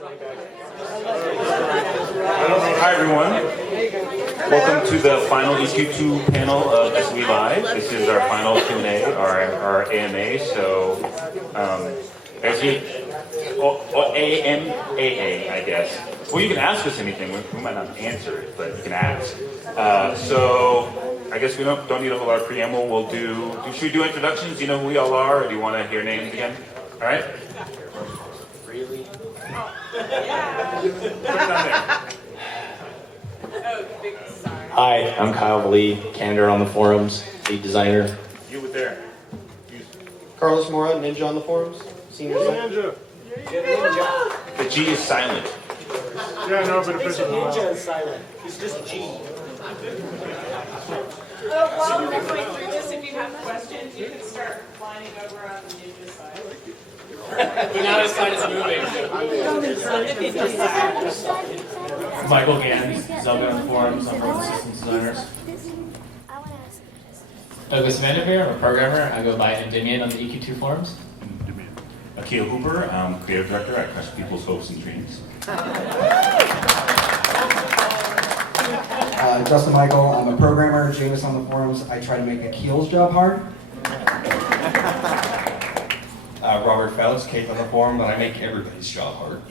Hi everyone. Welcome to the final EQ2 panel of SOE Live. This is our final Q&A, our AMA. So, as you, AMAA, I guess. Well, you can ask us anything. We might not answer it, but you can ask. So, I guess we don't need a whole lot of preamble. Should we do introductions? Do you know who we all are, or do you want to hear names again? All right. Really? Hi, I'm Kyle Lee, candidate on the forums, lead designer. You were there. Carlos Mora, ninja on the forums, senior designer. Ninja. The G is silent. Yeah, no, but if Ninja is silent. It's just G. While we're going through this, if you have questions, you can start lining over on the ninja side. But now his side is moving. Michael Gans, Zelda on the forums, I'm one of the systems designers. Douglas Vanderveer, I'm a programmer. I go by Endymion on the EQ2 forums. Akil Hooper, I'm creative director at Crush People's Hopes and Dreams. Justin Michael, I'm a programmer. James on the forums. I try to make Akil's job hard. Robert Faust, Kate on the forum, but I make everybody's job hard.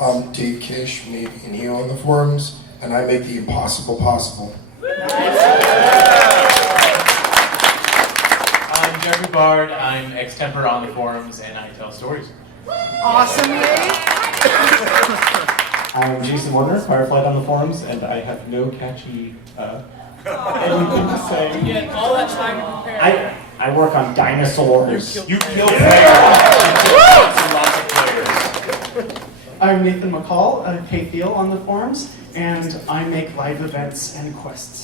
I'm Dave Kish, me and you on the forums, and I make the impossible possible. I'm Jeffrey Bard, I'm extempore on the forums, and I tell stories. Awesome, I'm Jason Warner, Fireflight on the forums, and I have no catchy anything to say. You had all that time to prepare. I work on dinosaurs. You killed players. Lots of players. I'm Nathan McCall, Kay Thiel on the forums, and I make live events and quests.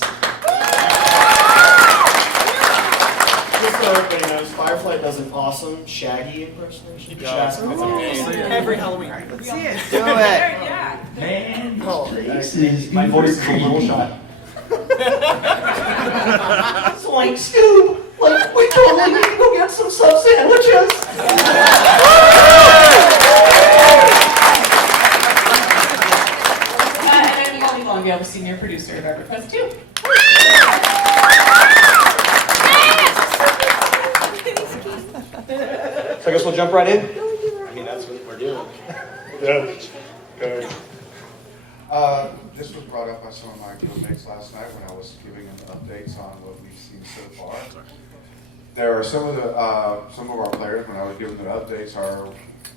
Just so everybody knows, Firefly does an awesome Shaggy impersonation. It's amazing. Every Halloween. Let's see it. Do it. Yeah. Man, my voice is a little shot. It's like, Scoob, like, we totally need to go get some sub sandwiches. And I'm Molly Longdale, the senior producer of EverQuest II. So I guess we'll jump right in. I mean, that's what we're doing. This was brought up by some of my guildmates last night when I was giving them updates on what we've seen so far. There are some of our players, when I was giving them updates, are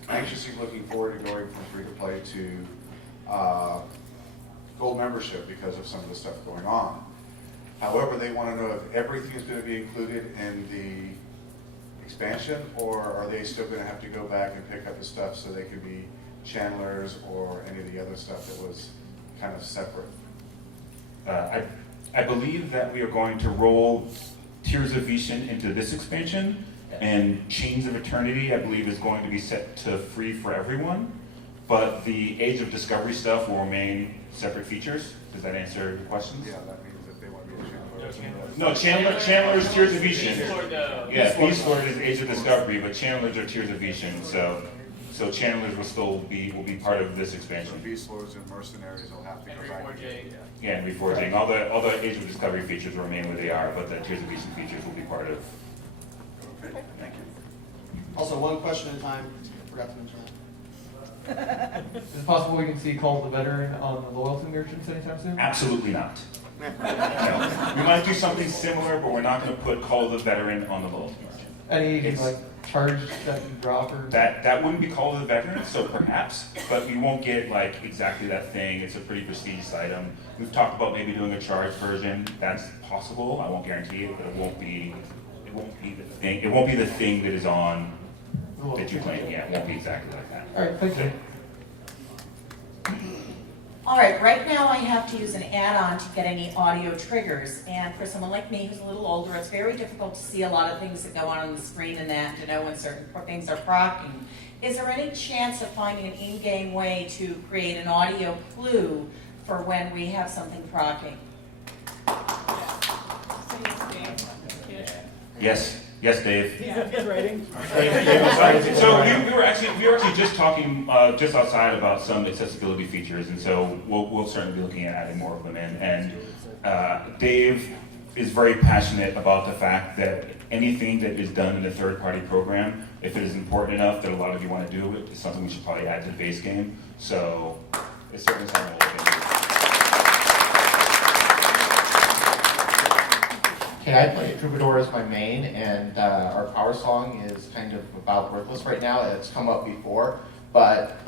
anxiously looking forward to going from free to play to gold membership because of some of the stuff going on. However, they want to know if everything is going to be included in the expansion, or are they still going to have to go back and pick up the stuff so they could be channelers or any of the other stuff that was kind of separate? I believe that we are going to roll Tears of Vishen into this expansion, and Chains of Eternity, I believe, is going to be set to free for everyone, but the Age of Discovery stuff will remain separate features. Does that answer your questions? Yeah, that means that they want to be a channel. No, Chandler's Tears of Vishen. Yeah, Beast Lord is Age of Discovery, but Chandler's are Tears of Vishen, so channelers will be part of this expansion. Beast Lords and Mercenaries will have to go back. Yeah, and reforging. All the Age of Discovery features will remain where they are, but the Tears of Vishen features will be part of. Okay, thank you. Also, one question at a time. Forgot to mention that. Is it possible we can see Call of the Veteran on the loyalty merchants anytime soon? Absolutely not. No. We might do something similar, but we're not going to put Call of the Veteran on the loyalty merchant. Any like charge that you drop or That wouldn't be Call of the Veteran, so perhaps, but we won't get like exactly that thing. It's a pretty prestigious item. We've talked about maybe doing a charged version. That's possible. I won't guarantee it, but it won't be the thing. It won't be the thing that is on that you're playing. Yeah, it won't be exactly like that. All right, thank you. All right, right now I have to use an add-on to get any audio triggers, and for someone like me who's a little older, it's very difficult to see a lot of things that go on the screen and that, to know when certain things are procking. Is there any chance of finding an in-game way to create an audio clue for when we have something procking? Yes. Yes, Dave. He's writing. So we were actually just talking just outside about some accessibility features, and so we'll certainly be looking at adding more of them in. And Dave is very passionate about the fact that anything that is done in a third-party program, if it is important enough that a lot of you want to do it, is something we should probably add to the base game. So it's certainly something we'll look into. Okay, I play Troubadour as my main, and our power song is kind of about Worthless right now. It's come up before, but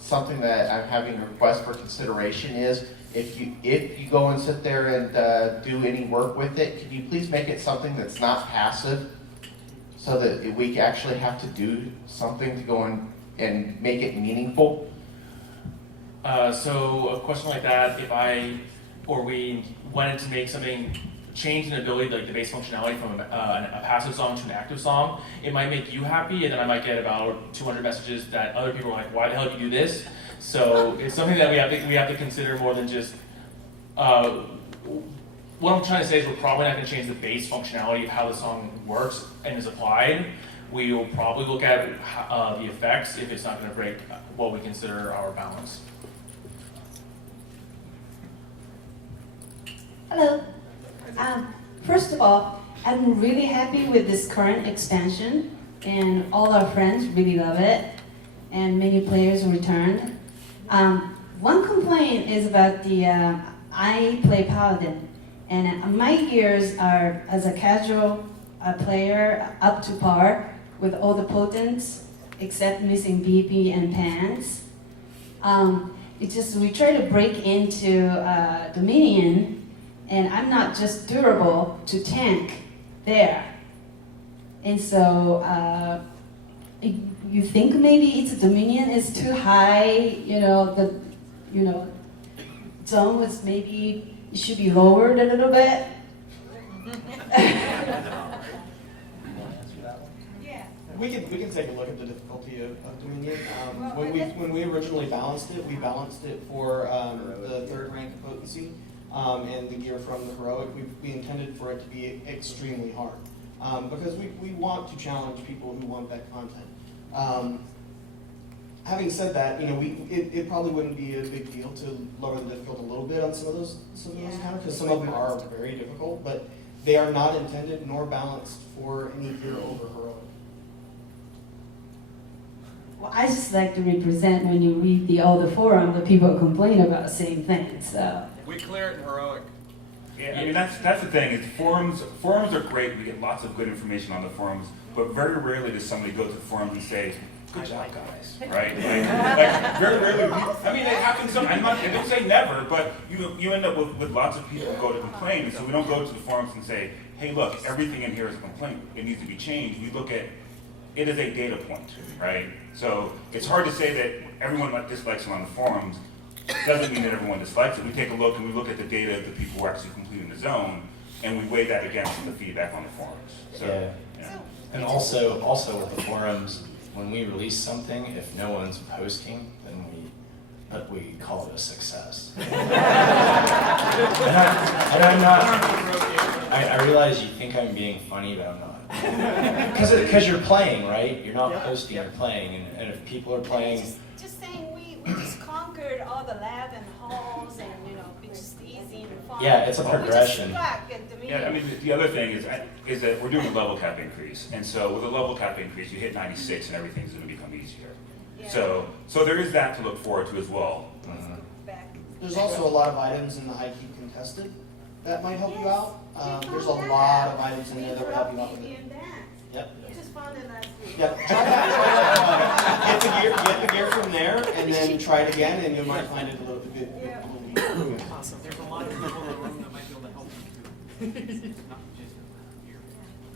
something that I'm having a request for consideration is if you go and sit there and do any work with it, can you please make it something that's not passive, so that we actually have to do something to go and make it meaningful? So a question like that, we wanted to make something, change an ability, like the base functionality from a passive song to an active song, it might make you happy, and then I might get about 200 messages that other people are like, why the hell did you do this? So it's something that we have to consider more than just, what I'm trying to say is we're probably not going to change the base functionality of how the song works and is applied. We will probably look at the effects if it's not going to break what we consider our balance. Hello. First of all, I'm really happy with this current expansion, and all our friends really love it, and many players returned. One complaint is about the, I play Paladin, and my gears are, as a casual player, up to par with all the potents, except missing BP and pants. It's just, we try to break into Dominion, and I'm not just durable to tank there. And so you think maybe it's Dominion is too high, zone was maybe, it should be lowered a little bit. We can take a look at the difficulty of Dominion. When we originally balanced it, we balanced it for the third rank potency and the gear from the heroic. We intended for it to be extremely hard because we want to challenge people who want that content. Having said that, it probably wouldn't be a big deal to lower the difficulty a little bit on some of those encounters, because some of them are very difficult, but they are not intended nor balanced for any gear over heroic. Well, I just like to represent when you read all the forum, the people complain about the same thing, so. We clear it in heroic. Yeah, I mean that's the thing. Is forums are great. We get lots of good information on the forums, but very rarely does somebody go to the forums and say, "Good job, guys." Right? Like very rarely. I mean, it happens. I don't say never, but you end up with lots of people who go to complain, and so we don't go to the forums and say, "Hey, look, everything in here is a complaint. It needs to be changed." We look at it as a data point, right? So it's hard to say that everyone dislikes it on the forums. Doesn't mean that everyone dislikes it. We take a look and we look at the data of the people who are actually completing the zone, and we weigh that against the feedback on the forums. So, yeah. And also with the forums, when we release something, if no one's posting, then we call it a success. and I'm not. I realize you think I'm being funny, but I'm not. Because you're playing, right? You're not posting, you're playing, and if people are playing. Just saying, we just conquered all the lab and halls, and it's just easy and fun. Yeah, it's a progression. Yeah, I mean the other thing is that we're doing a level cap increase, and so with a level cap increase, you hit 96, and everything's going to become easier. Yeah. So there is that to look forward to as well. Mm-hmm. There's also a lot of items in the high keep contested that might help you out. There's a lot of items in there that will help you out with it. Yep. Just found it last week. Yep. Get the gear from there, and then try it again, and you might find it a little bit. Awesome. There's a lot of people in the room that might be able to help you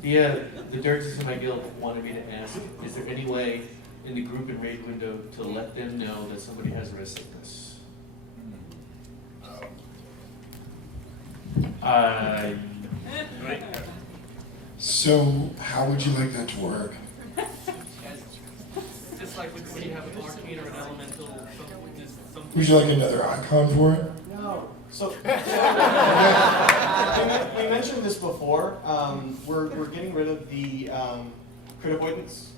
too. The Dirks in my guild wanted me to ask, is there any way in the group and raid window to let them know that somebody has wrist sickness? So, how would you like that to work? Just like when you have an arcane or an elemental, something. Would you like another icon for it? No. So We mentioned this before. We're getting rid of the crit avoidance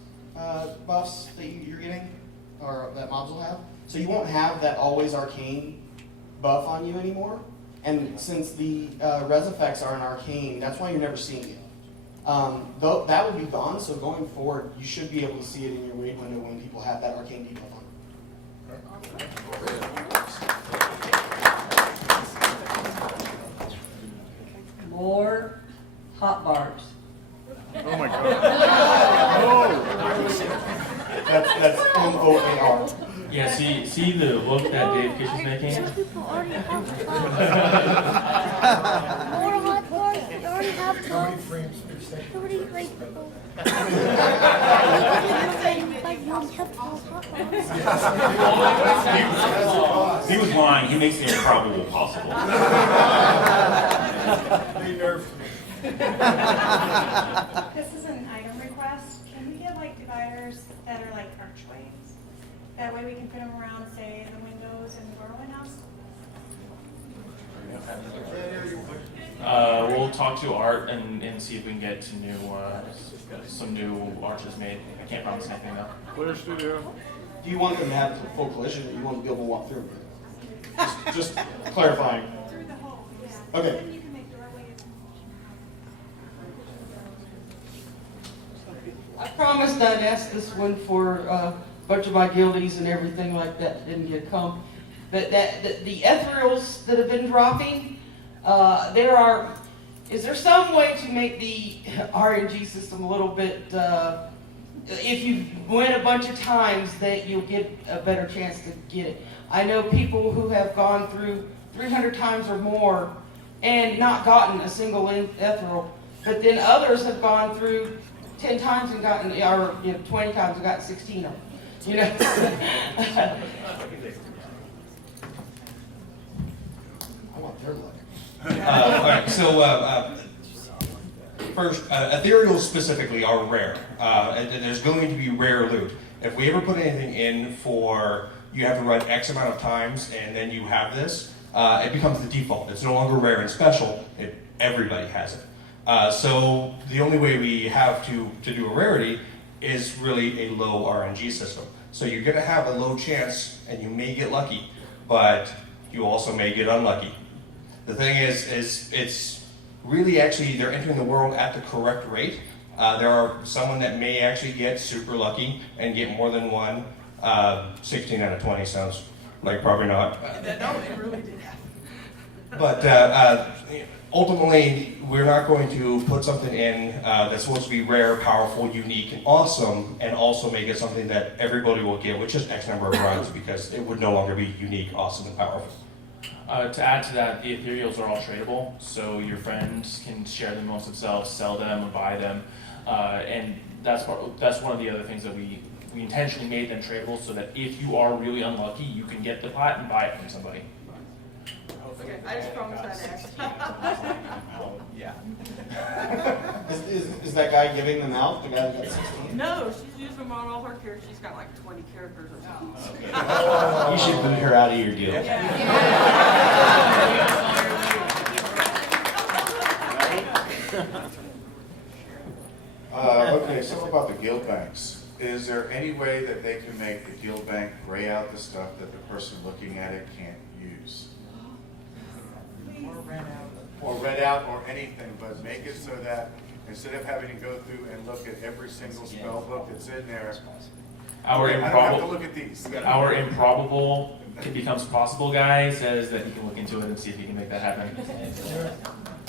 buffs that you're getting, or that mobs will have. So you won't have that always arcane buff on you anymore. And since the res effects are an arcane, that's why you're never seeing it. Though that will be gone, so going forward, you should be able to see it in your raid window when people have that arcane debuff on. More hot bars. Oh my god. That's MOAR. Yeah, see the look that Dave Kish is making? Some people already have more hot bars. They already have 12. Nobody like people. Like you already have 12 hot bars. He was lying. He makes the improbable possible. They nerfed me. This is an item request. Can we get like dividers that are like archways? That way we can fit them around, say, the windows in the doorway house? We'll talk to Art and see if we can get to some new arches made. I can't promise anything though. Clear studio. Do you want them to have full collision, or you want to be able to walk through? Just clarifying. Through the hole, yeah. Okay. Then you can make doorways. I promised I'd ask this one for a bunch of my guildies and everything like that didn't get come. But the ethereals that have been dropping, is there some way to make the RNG system a little bit, if you win a bunch of times, that you'll get a better chance to get it? I know people who have gone through 300 times or more and not gotten a single ethereal, but then others have gone through 10 times and gotten, or 20 times and gotten 16 of them. I want their luck. All right, so first, ethereals specifically are rare. And there's going to be rare loot. If we ever put anything in for you have to run X amount of times and then you have this, it becomes the default. It's no longer rare and special. Everybody has it. So the only way we have to do a rarity is really a low RNG system. So you're going to have a low chance, and you may get lucky, but you also may get unlucky. The thing is it's really actually, they're entering the world at the correct rate. There are someone that may actually get super lucky and get more than one. 16 out of 20 sounds like probably not. No, it really did happen. But ultimately, we're not going to put something in that's supposed to be rare, powerful, unique, and awesome, and also make it something that everybody will get with just X number of runs, because it would no longer be unique, awesome, and powerful. To add to that, the ethereals are all tradable, so your friends can share them amongst themselves, sell them, or buy them, and that's one of the other things that we intentionally made them tradable, so that if you are really unlucky, you can get the plat and buy it from somebody. Okay, I just promised I'd ask you. Yeah. Is that guy giving them out? The guy that got 16? No, she's using them on all her characters. She's got like 20 characters or something. You should boot her out of your guild. Okay, so about the guild banks. Is there any way that they can make the guild bank gray out the stuff that the person looking at it can't use? Or red out or anything, but make it so that instead of having to go through and look at every single spell book that's in there, I don't have to look at these. Our improbable becomes possible guy says that he can look into it and see if he can make that happen.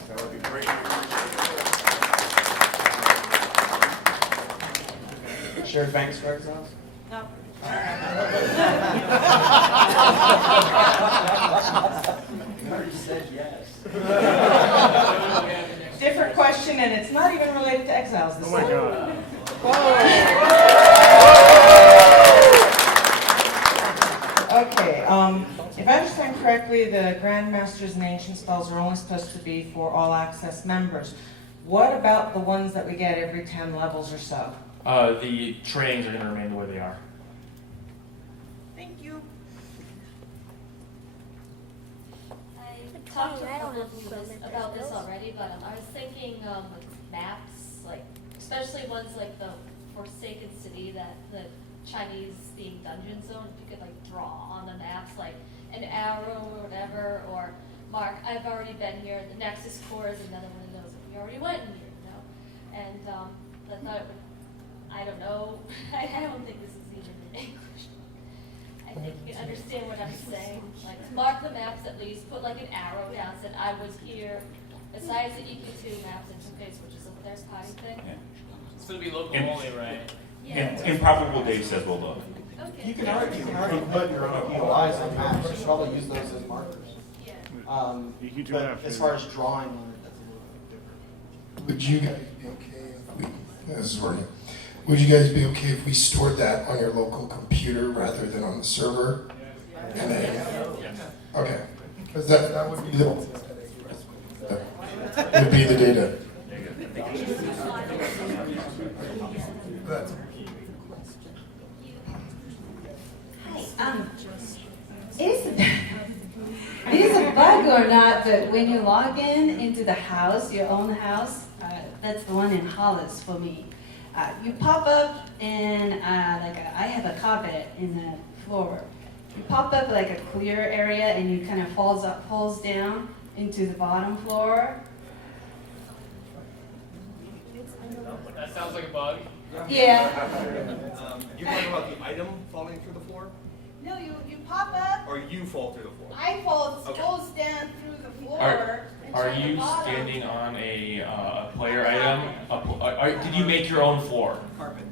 That would be great. Shared bank strikes house? No. You said yes. Different question, and it's not even related to exiles this Oh my time. god. Okay, if I understand correctly, the Grandmasters and Ancient spells are only supposed to be for all access members. What about the ones that we get every 10 levels or so? The trains are going to remain the way they are. Thank you. I talked to of you about this already, but I was thinking with maps, like especially ones like the Forsaken City, that the Chinese themed dungeon zone. If you could like draw on the maps like an arrow or whatever, or mark, I've already been here. The Nexus Core is another one of those. We already went in here, you know. And I thought it would. I don't know. I don't think this is even in English. I think you can understand what I'm saying. Like, mark the maps at least, put like an arrow down, said I was here. Besides the EQ2 maps interface, which is a third-party thing. Yeah. It's going to be local In- only, right? Improbable Dave says we'll look. Okay. You can already put your own POIs on maps, you should probably use those as markers. Yeah. But as far as drawing on it, that's a little bit different. Would you guys be okay if we, this is working. Would you guys be okay if we stored that on your local computer rather than on the server? And okay, because that would be the data. It is a bug or not, but when you log into the house, your own house, that's the one in Hollis for me. You pop up and I have a carpet in the floor. You pop up like a clear area and you kind of falls down into the bottom floor. That sounds like a bug. Yeah. You're talking about the item falling through the floor? No, you pop up, Or you fall through the floor? I fall, Okay. goes down through the floor. Are into the you bottom. standing on a player item? Did you make your own floor? Carpet,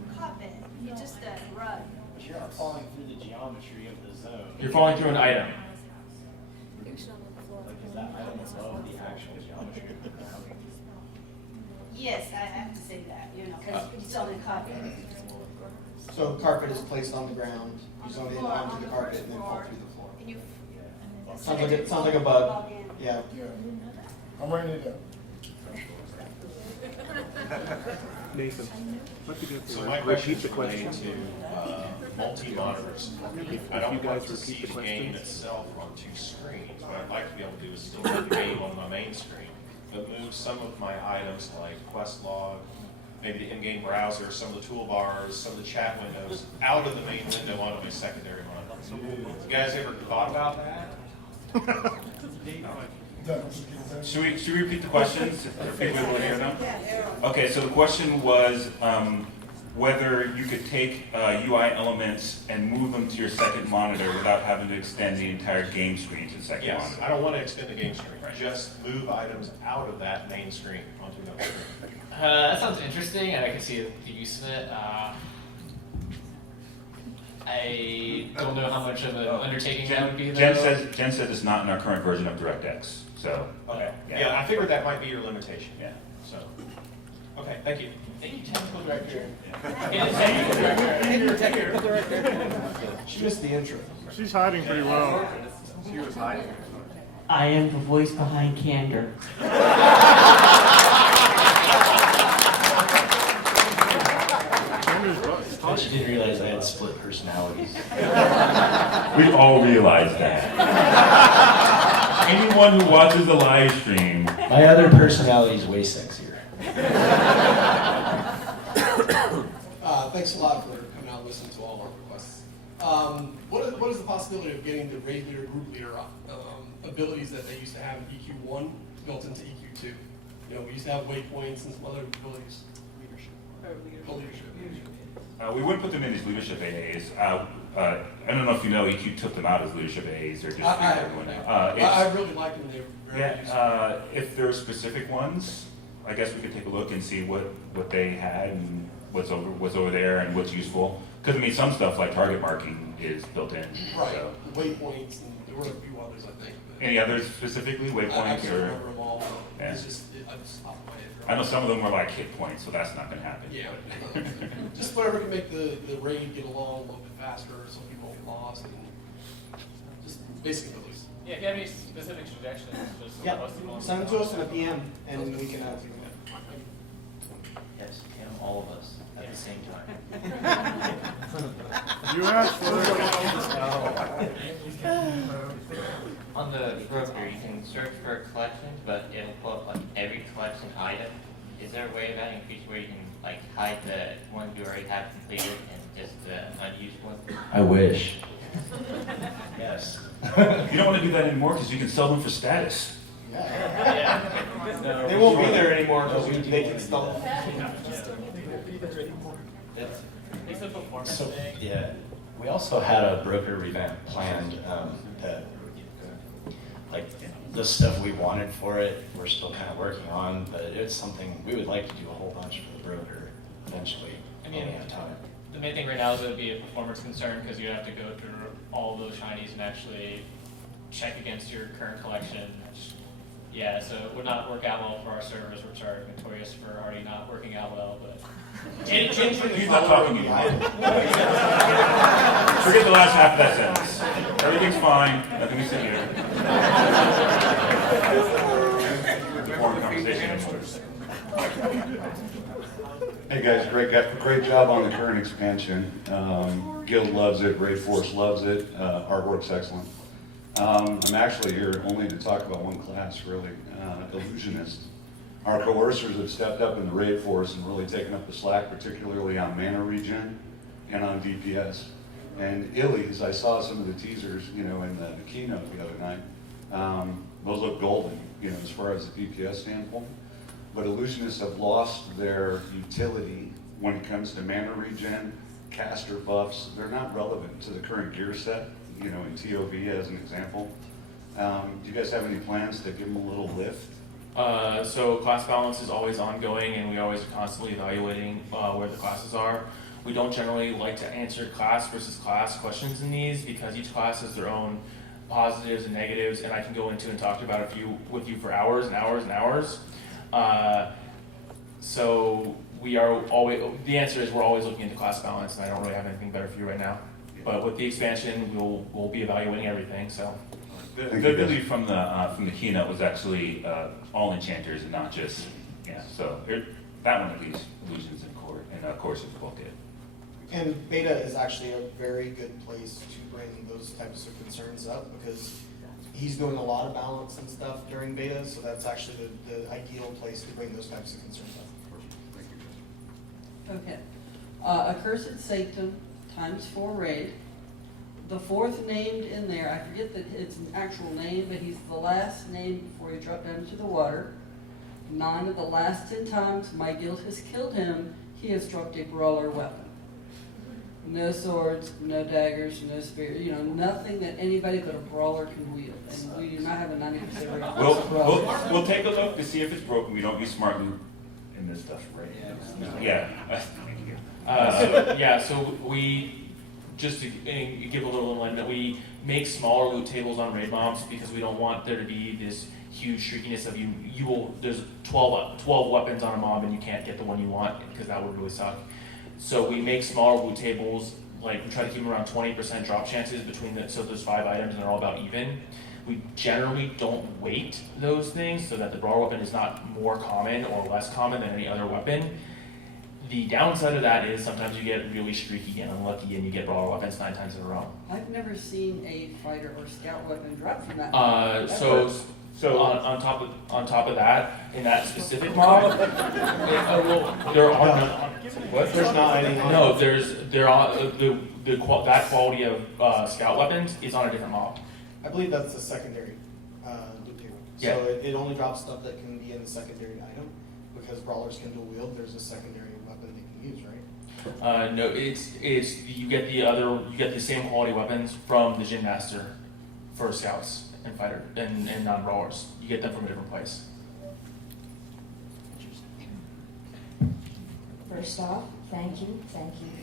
you just rug. But you're not falling through the geometry of the zone. You're falling through an item. Like, is that item above the actual geometry of the zone? Yes, I have to say that, because it's on the carpet. So carpet is placed on the ground, you zone in onto the carpet and then fall through the floor. And you, Sounds like a bug, yeah. I'm writing it down. Nathan, So my question is related to multi-monitors. I don't want to see the game itself on two screens. What I'd like to be able to do is still put the game on my main screen, but move some of my items like quest log, maybe the in-game browser, some of the toolbars, some of the chat windows, out of the main window onto my secondary monitor. You guys ever thought about that? Should we repeat the questions? Are people able to hear them? Okay, so the question was whether you could take UI elements and move them to your second monitor without having to extend the entire game screen to the second Yes, monitor. I don't want to extend the game screen. Just move items out of that main screen onto another screen. That sounds interesting, and I can see the use of it. I don't know how much of an undertaking that would be, though. Jen says it's not in our current version of DirectX, so. Okay, yeah, I figured that might be your limitation. Yeah. So, okay, thank you. Thank you, technical director. Technical director. She missed the intro. She's hiding pretty well. She was hiding. I am the voice behind candor. But you didn't realize I had split personalities. We all realize that. Anyone who watches the live stream. My other personality is way sexier. Thanks a lot for coming out and listening to all our requests. What is the possibility of getting the raid leader, group leader abilities that they used to have in EQ1 built into EQ2? You know, we used to have waypoints and some other abilities. Leadership. We wouldn't put them in as leadership AAs. I don't know if you know, EQ took them out as leadership AAs or just everyone. I really liked them. They were very useful. If there are specific ones, I guess we could take a look and see what they had and what's over there and what's useful. Because I mean, some stuff like target marking is built in. Right. So. Waypoints, and there were a few others, I think. Any others specifically, waypoints I can't or? remember them all. Yeah. It's just I just popped my head. I know some of them were like hit points, so that's not going to happen. Yeah. Just whatever can make the raid get along a little bit faster, so people don't get lost, and just basic abilities. Yeah, if you have any specific suggestions, just post them on. Send them to us in a PM, and we can. Yes, and all of us at the same time. You asked for it. On the broker, you can search for collections, but it'll pull up like every collection item. Is there a way of adding a feature where you can like hide the ones you already have completed and just unused ones? I wish. Yes. You don't want to do that anymore because you can sell them for status. They won't be there anymore because they can stall them. So, yeah, we also had a broker revamp planned that, like, the stuff we wanted for it, we're still kind of working on, but it's something we would like to do a whole bunch for the broker eventually. I mean, when we have time. the main thing right now is it would be a performance concern because you have to go through all of those shinies and actually check against your current collection. Yeah, so it would not work out well for our servers, which are notorious for already not working out well, but. He's not talking anymore. Forget the last half of that sentence. Everything's fine, nothing to see here. More conversation. Hey guys, great job on the current expansion. Guild loves it, Raid Force loves it, artwork's excellent. I'm actually here only to talk about one class, really, Illusionist. Our coercers have stepped up in the Raid Force and really taken up the slack, particularly on mana regen and on DPS. And Illies, I saw some of the teasers, in the keynote the other night. Those look golden, as far as the DPS standpoint. But Illusionists have lost their utility when it comes to mana regen, caster buffs. They're not relevant to the current gear set, in TOV as an example. Do you guys have any plans to give them a little lift? So class balance is always ongoing, and we always are constantly evaluating where the classes are. We don't generally like to answer class versus class questions in these because each class has their own positives and negatives, and I can go into and talk about a few with you for hours and hours and hours. So we are always, the answer is we're always looking into class balance, and I don't really have anything better for you right now. But with the expansion, we'll be evaluating everything. So. The ability from the keynote was actually all enchanters and not just So that one at least, illusions and core and course is both it. And beta is actually a very good place to bring those types of concerns up because he's doing a lot of balance and stuff during beta, so that's actually the ideal place to bring those types of concerns up. Okay. Accursed Sanctum ×4 raid. The fourth named in there, I forget that it's an actual name, but he's the last name before you drop down into the water. 9 of the last 10 times my guild has killed him, he has dropped a brawler weapon. No swords, no daggers, no spears, nothing that anybody but a brawler can wield. And we do not have a 90% rate. We'll take a look to see if it's broken. We don't use smart loot in this stuff, right? Yeah. So we. Just to give a little enlightenment, we make smaller loot tables on raid mobs because we don't want there to be this huge streakiness of there's 12 weapons on a mob and you can't get the one you want because that would really suck. So we make smaller loot tables, like we try to keep them around 20% drop chances so there's 5 items and they're all about even. We generally don't weight those things so that the brawler weapon is not more common or less common than any other weapon. The downside of that is sometimes you get really streaky and unlucky and you get brawler weapons 9 times in a row. I've never seen a fighter or scout weapon drop from that. So on top of that, in that specific mob, there are no. What? There's not any. No, that quality of scout weapons is on a different mob. I believe that's the secondary loot table. Yeah. So it only drops stuff that can be in the secondary item because brawlers can dual wield. There's a secondary weapon they can use, right? No, it's you get the same quality weapons from the Gym Master for scouts and fighter and non-brawlers. You get them from a different place. First off, thank you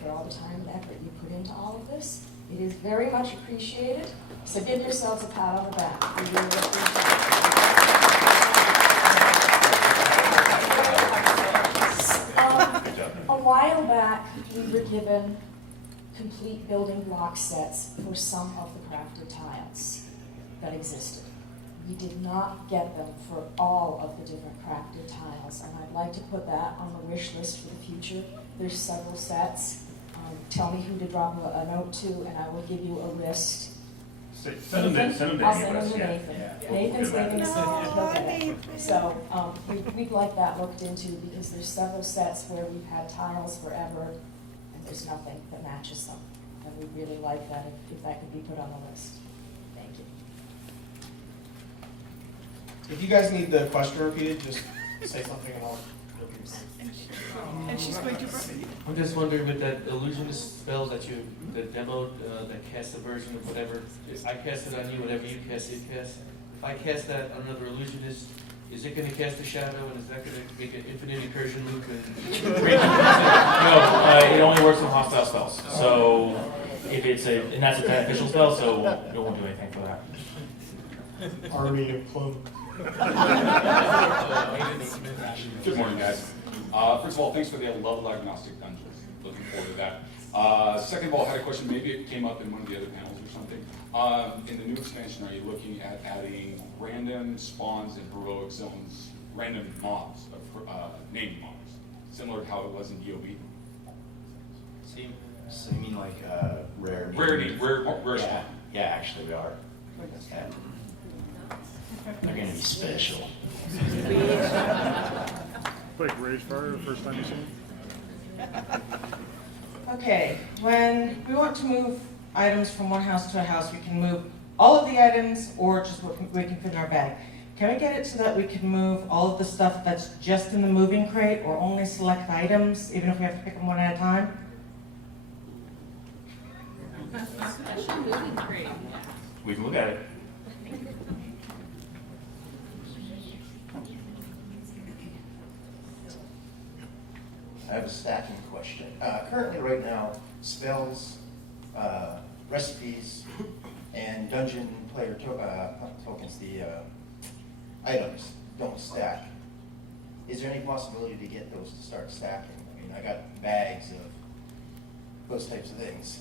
for all the time and effort you put into all of this. It is very much appreciated. So give yourselves a pat on the back. We really appreciate it. A while back, we were given complete building block sets for some of the crafted tiles that existed. We did not get them for all of the different crafted tiles, and I'd like to put that on the wish list for the future. There's several sets. Tell me who to drop a note to, and I will give you a list Send them to I'll any send of them us, to yeah. Nathan. Yeah. Nathan's We'll leaving get us back. So, we'd like that looked into because there's several sets where we've had tiles forever and there's nothing that matches them. And we'd really like that if that could be put on the list. Thank you. If you guys need the question repeated, just say something and I'll. And she's going to. I'm just wondering with that illusionist spell that you, that demoed, that cast a version of whatever, if I cast it on you, whatever you cast, it casts. If I cast that on another illusionist, is it gonna cast a shadow and is that gonna make an infinite incursion loop and? No, it only works with hostile spells. So if it's and that's a beneficial spell, so it won't do anything for that. Army of clones. Good morning, guys. First of all, thanks for the level agnostic dungeons. Looking forward to that. Second of all, I had a question. Maybe it came up in one of the other panels or something. In the new expansion, are you looking at adding random spawns and heroic zones, random mobs, named mobs, similar to how it was in DOB? So you mean like rare? Rare yeah. spawn. Yeah, actually we are. Yeah. They're gonna be special. Like Rage Fire, the first time you seen it? Okay, when we want to move items from one house to a house, we can move all of the items or just what we can fit in our bag. Can we get it so that we can move all of the stuff that's just in the moving crate or only select items, even if we have to pick them one at a time? Special moving crate. We can look at it. I have a stacking question. Currently, right now, spells, recipes, and dungeon player tokens, the items, don't stack. Is there any possibility to get those to start stacking? I mean, I got bags of those types of things.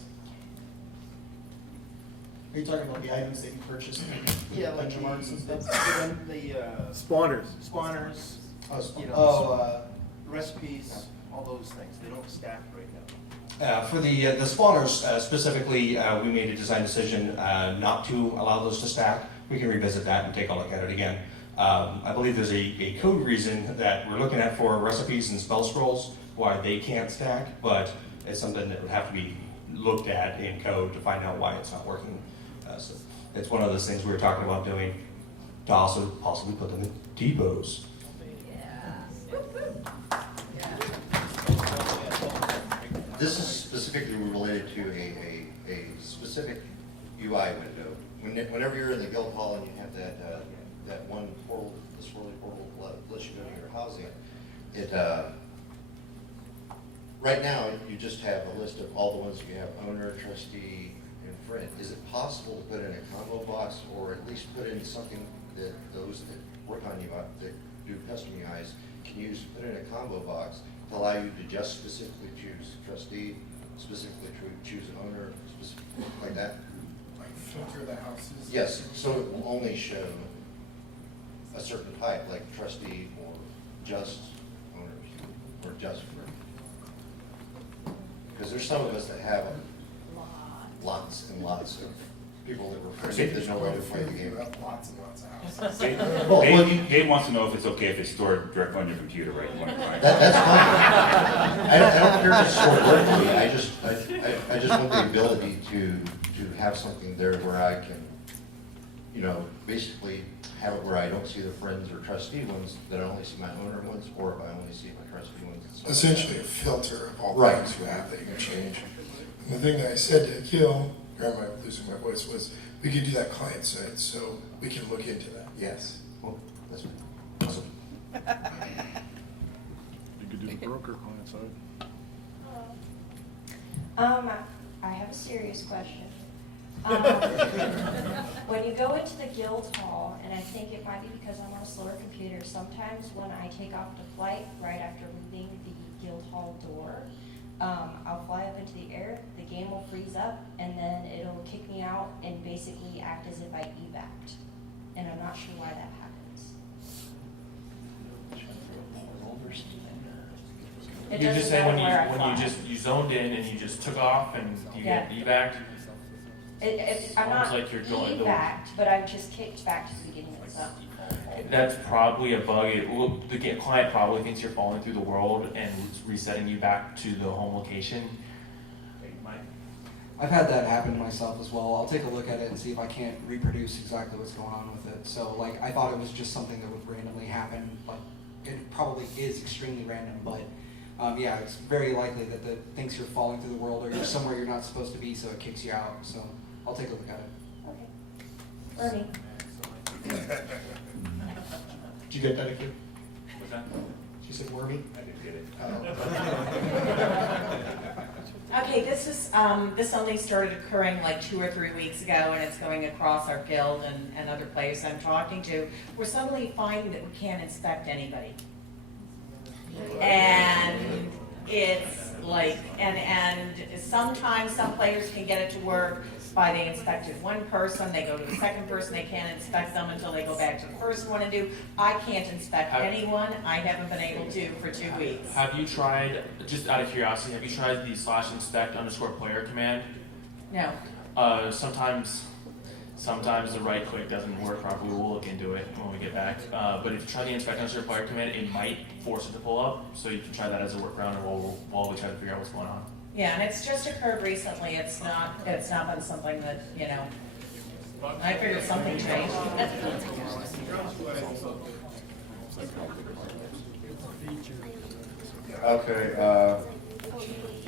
Are you talking about the items that you purchased? Yeah, like Dungeon marks and stuff? the Spawners. spawners, you know, Oh, recipes, all those things. They don't stack right now. For the spawners specifically, we made a design decision not to allow those to stack. We can revisit that and take a look at it again. I believe there's a code reason that we're looking at for recipes and spell scrolls why they can't stack, but it's something that would have to be looked at in code to find out why it's not working. So it's one of those things we were talking about doing to also possibly put them in depots. This is specifically related to a specific UI window. Whenever you're in the guild hall and you have that one portal, the swirly portal lets you go to your housing, right now you just have a list of all the ones you have: owner, trustee, and friend. Is it possible to put in a combo box, or at least put in something that those that work on UI, that do custom UIs, can use? Put in a combo box to allow you to just specifically choose trustee, specifically choose an owner, specifically like that? Like filter the houses? Yes, so it will only show a certain type, like trustee or just owners, or just friend. Because there's some of us that have lots and lots of people that were friends that know how to play the game. Lots and lots of houses. Dave wants to know if it's okay if it's stored directly on your computer, right? That's fine. I don't care if it's stored locally. I just want the ability to have something there where I can, you know, basically have it where I don't see the friends or trustee ones, that I only see my owner ones, or if I only see my trustee ones. Essentially a filter of all Right. things you have that you can change. And the thing that I said to Gil, Grandma losing my voice, was we could do that client side, so we can look into that. Yes. Well, that's awesome. You could do the broker client side. I have a serious question. When you go into the guild hall, and I think it might be because I'm on a slower computer, sometimes when I take off to flight right after leaving the guild hall door, I'll fly up into the air, the game will freeze up, and then it'll kick me out and basically act as if I evac'd. And I'm not sure why that happens. It You just doesn't say matter where I when fly. you zoned in and you just took off and you get evac. I'm not Sounds like you're going the- backed, but I'm just kicked back to the beginning of the zone. That's probably a bug. The client probably thinks you're falling through the world and resetting you back to the home location. I've had that happen to myself as well. I'll take a look at it and see if I can't reproduce exactly what's going on with it. So like, I thought it was just something that would randomly happen, but it probably is extremely random. But yeah, it's very likely that it thinks you're falling through the world or you're somewhere you're not supposed to be, so it kicks you out. So I'll take a look at it. Bernie. Did you get that, Akira? What's that? She said wormy? I didn't get it. Okay, this only started occurring like 2 or 3 weeks ago, and it's going across our guild and other players I'm talking to. We're suddenly finding that we can't inspect anybody. And it's like, and sometimes some players can get it to work by they inspected one person, they go to the second person, they can't inspect them until they go back to the first one and do. I can't inspect anyone, I haven't been able to for 2 weeks. Have you tried, just out of curiosity, have you tried the /inspect_player command? No. Sometimes the right click doesn't work properly. We'll look into it when we get back. But if you try the inspect_player command, it might force it to pull up. So you can try that as a workaround while we try to figure out what's going on. Yeah, and it's just occurred recently. It's not been something that, you know, I figured something changed. Okay,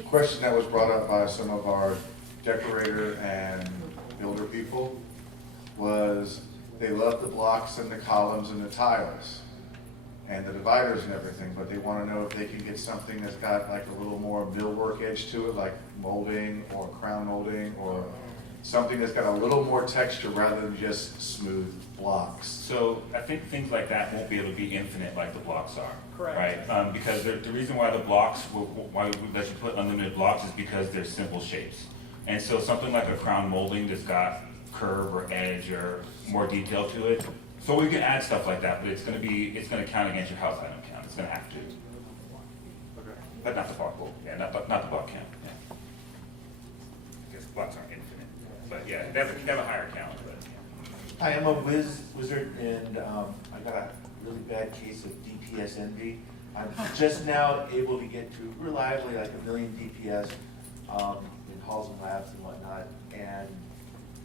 question that was brought up by some of our decorator and builder people was they love the blocks and the columns and the tiles and the dividers and everything, but they want to know if they can get something that's got like a little more millwork edge to it, like molding or crown molding or something that's got a little more texture rather than just smooth blocks. So I think things like that won't be able to be infinite like the blocks are. Correct. Right? Because the reason why the blocks, why we let you put unlimited blocks is because they're simple shapes. And so something like a crown molding that's got curve or edge or more detail to it, so we can add stuff like that, but it's going to count against your house item count. It's going to have to. Okay. But not the block goal. Yeah, not the block count. Yeah. I guess blocks aren't infinite. But yeah, they have a higher count. But, yeah. Hi, I'm a wizard, and I got a really bad case of DPS envy. I'm just now able to get to reliably like 1 million DPS in halls and labs and whatnot. And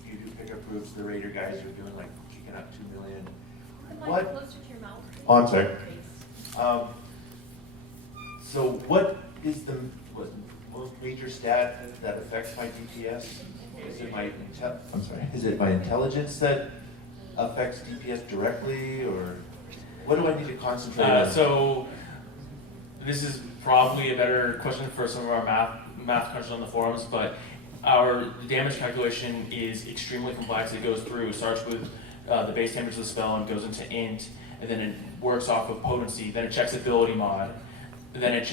if you do pickup roofs, the Raider guys are doing like kicking up 2 million. What? Closer to your mouth. Oh, I'm sorry. So what is the most major stat that affects my DPS? Is it my Is it my intelligence that affects DPS directly, or what do I need to concentrate on? So this is probably a better question for some of our math crunchers on the forums, but our damage calculation is extremely complex. It goes through, starts with the base damage of the spell and goes into int, and then it works off of potency. Then it checks ability mod. Then it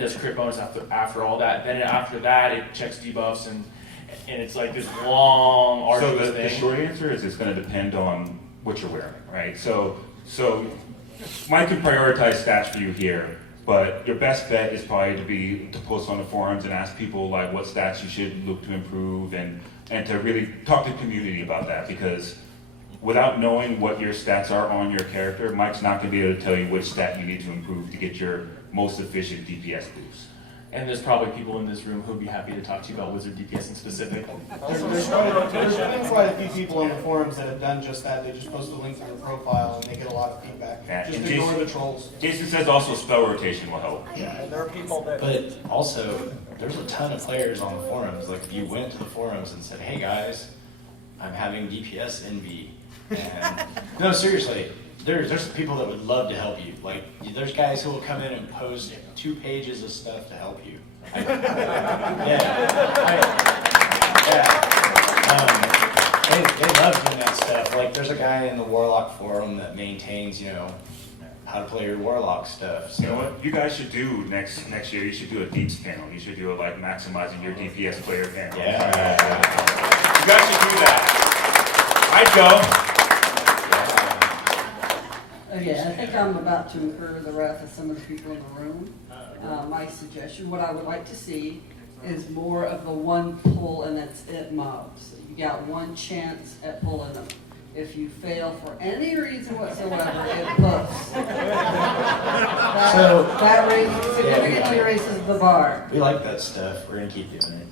does crit bonus after all that. Then after that, it checks debuffs and it's like this long arduous So the thing. short answer is it's going to depend on what you're wearing, right? So Mike can prioritize stats for you here, but your best bet is probably to post on the forums and ask people like what stats you should look to improve and to really talk to the community about that, because without knowing what your stats are on your character, Mike's not going to be able to tell you which stat you need to improve to get your most efficient DPS boost. And there's probably people in this room who'd be happy to talk to you about wizard DPS in specific. There's been quite a few people on the forums that have done just that. They just post a link to their profile and they get a lot of feedback. Yeah, Just and ignore Jason- the trolls. Jason says also spell rotation will help. Yeah, and there are people that. But also, there's a ton of players on the forums. Like, if you went to the forums and said, hey guys, I'm having DPS envy. And no, seriously, there's some people that would love to help you. Like, there's guys who will come in and post 2 pages of stuff to help you. They love doing that stuff. Like, there's a guy in the Warlock forum that maintains, how to play your Warlock stuff. So. You know what you guys should do next year? You should do a deeps panel. You should do a like maximizing your DPS player panel. Yeah. You guys should do that. I'd go. Okay, I think I'm about to incur the wrath of some of the people in the room. My suggestion, what I would like to see is more of the one pull and that's it mobs. You got one chance at pulling them. If you fail for any reason whatsoever, it puffs. That significantly raises the bar. We like that stuff. We're gonna keep doing it.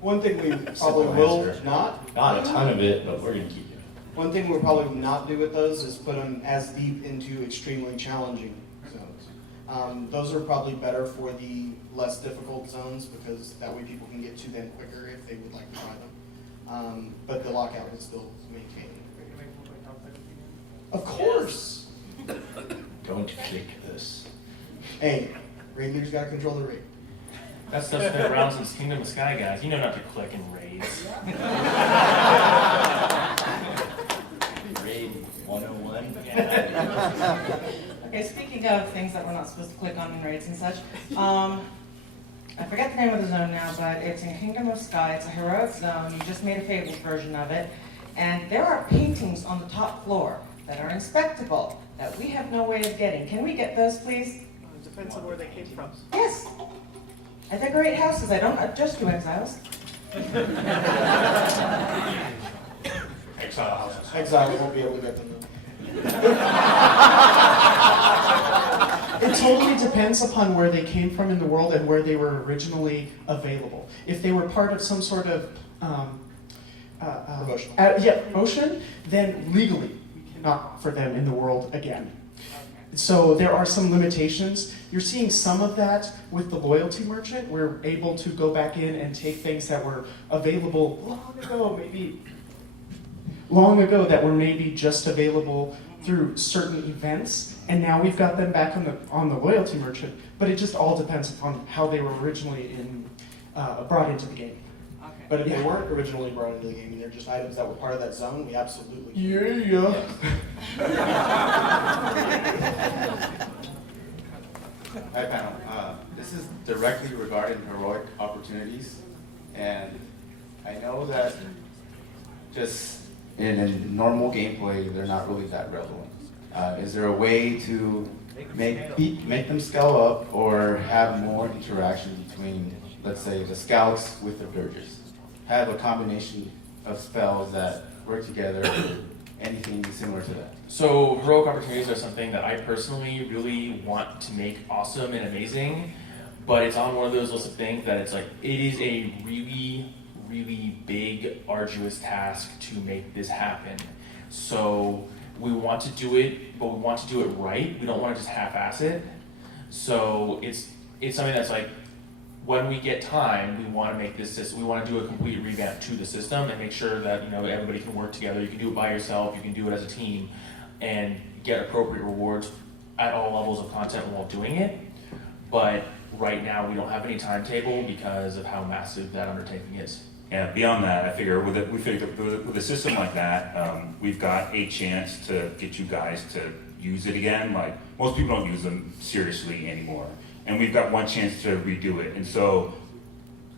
One thing we probably Simple will answer. not. Not a ton of it, but we're gonna keep doing it. One thing we'll probably not do with those is put them as deep into extremely challenging zones. Those are probably better for the less difficult zones because that way people can get to them quicker if they would like to try them. But the lockout will still maintain. Of course. Going to click this. Hey, raid leaders gotta control the raid. That stuff's been around since Kingdom of Sky, guys. You know not to click in raids. Raid 101. Okay, speaking of things that we're not supposed to click on in raids and such, I forget the name of the zone now, but it's in Kingdom of Sky. It's a heroic zone. You just made a Fables version of it. And there are paintings on the top floor that are inspectable that we have no way of getting. Can we get those, please? Depends on where they came from. Yes. I decorate houses. I don't just do exiles. Exile houses. Exile won't be able to get them though. It totally depends upon where they came from in the world and where they were originally available. If they were part of some sort of promotion, then legally we cannot offer them in the world again. So there are some limitations. You're seeing some of that with the loyalty merchant. We're able to go back in and take things that were available long ago that were maybe just available through certain events, and now we've got them back on the loyalty merchant. But it just all depends upon how they were originally brought into the game. Okay. But if they weren't originally brought into the game and they're just items that were part of that zone, we absolutely can. Yeah. Hi panel, this is directly regarding heroic opportunities, and I know that just in normal gameplay, they're not really that relevant. Is there a way to make them scale up or have more interaction between, let's say, the scouts with the dirges? Have a combination of spells that work together or anything similar to that? So heroic opportunities are something that I personally really want to make awesome and amazing, but it's on one of those lists of things that it's like, it is a really, really big, arduous task to make this happen. So we want to do it, but we want to do it right. We don't want to just half-ass it. So it's something that's like, when we get time, we want to make this system, we want to do a complete revamp to the system and make sure that everybody can work together. You can do it by yourself, you can do it as a team, and get appropriate rewards at all levels of content while doing it. But right now, we don't have any timetable because of how massive that undertaking is. Yeah, beyond that, I figure with a system like that, we've got a chance to get you guys to use it again. Like, most people don't use them seriously anymore. And we've got one chance to redo it. And so